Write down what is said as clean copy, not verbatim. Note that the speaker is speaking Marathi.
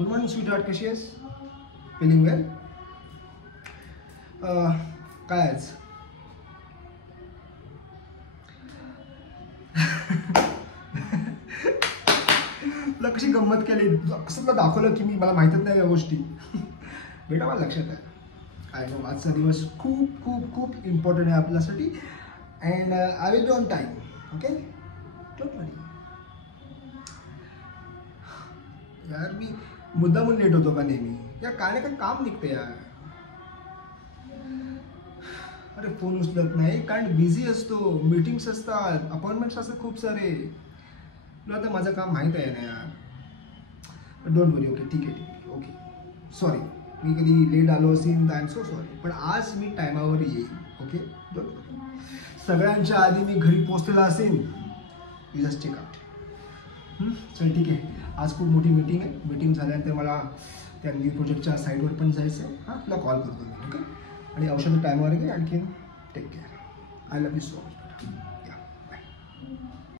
गुड मॉर्निंग स्वीटहार्ट, कशी आहेस? Feeling well? काय आज तुला कशी गंमत केली, असं तुला दाखवलं की मी मला माहीतच नाही या गोष्टी. बेटा मला लक्षात आहे. आय नो आजचा दिवस खूप खूप खूप इम्पॉर्टंट आहे आपल्यासाठी. And I will be on time. Okay, don't worry. यार मी मुद्दामून लेट होतो का नेहमी? या काय ना काय काम निघते यार. अरे फोन उचलत नाही कारण बिझी असतो, मीटिंग्स असतात, अपॉइंटमेंट्स असतात खूप सारे. तुला आता माझं काम माहीत आहे ना यार. Don't worry. ओके ठीक आहे ठीक आहे. ओके सॉरी, मी कधी लेट आलो असेल तर आय एम सो सॉरी. पण आज मी टायमावर येईन. Okay don't worry. सगळ्यांच्या आधी मी घरी पोहोचलेला असेल. You just check out. चल ठीक आहे. आज खूप मोठी मीटिंग आहे. मीटिंग झाल्यानंतर मला त्या न्यू प्रोजेक्टच्या साईटवर पण जायचं आहे. हां तुला कॉल करतो मी. ओके. आणि औषधं टायमावर घे. आणखी take care. I love you so much.